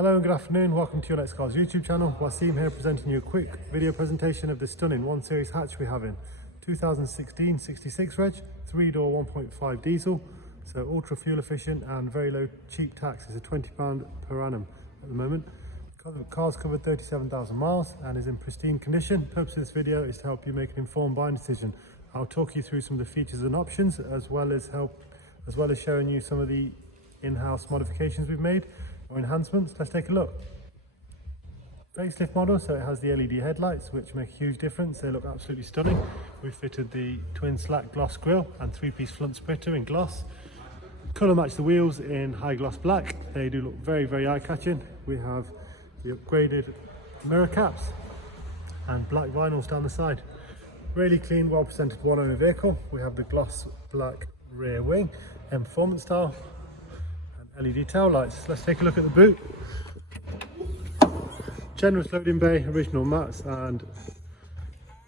Hello and good afternoon, welcome to Your Next Cars YouTube channel. Wasim here presenting you a quick video presentation of the stunning 1 Series hatch we have in 2016 66 reg, 3-door 1.5 diesel, so ultra fuel efficient and very low cheap tax. It's a £20 per annum at the moment. The car's covered 37,000 miles and is in pristine condition. The purpose of this video is to help you make an informed buying decision. I'll talk you through some of the features and options as well as showing you some of the in-house modifications we've made or enhancements. Let's take a look. Facelift model, so it has the LED headlights which make a huge difference. They look absolutely stunning. We've fitted the twin slack gloss grille and 3-piece front splitter in gloss. Colour match the wheels in high gloss black. They do look very, very eye-catching. We have the upgraded mirror caps and black vinyls down the side. Really clean, well presented one owner vehicle. We have the gloss black rear wing and performance style and LED tail lights. Let's take a look at the boot. Generous loading bay, original mats and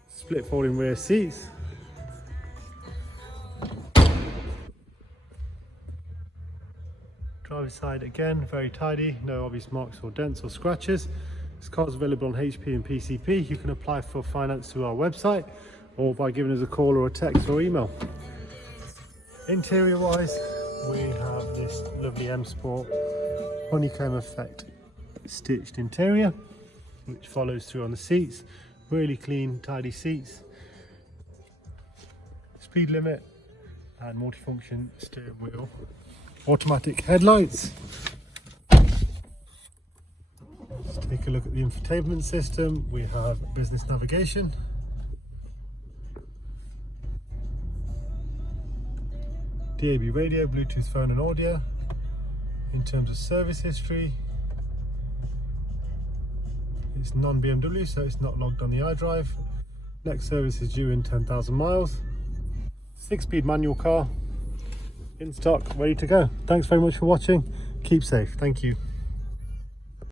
split folding rear seats. Driver's side again, very tidy, no obvious marks or dents or scratches. This car is available on HP and PCP. You can apply for finance through our website or by giving us a call or a text or email. Interior wise, we have this lovely M Sport honeycomb effect stitched interior which follows through on the seats. Really clean, tidy seats. Speed limit and multifunction steering wheel. Automatic headlights. Let's take a look at the infotainment system. We have business navigation, DAB radio, Bluetooth phone and audio. In terms of service history, it's non-BMW, so it's not logged on the iDrive. Next service is due in 10,000 miles. 6-speed manual car. In stock, ready to go. Thanks very much for watching. Keep safe. Thank you.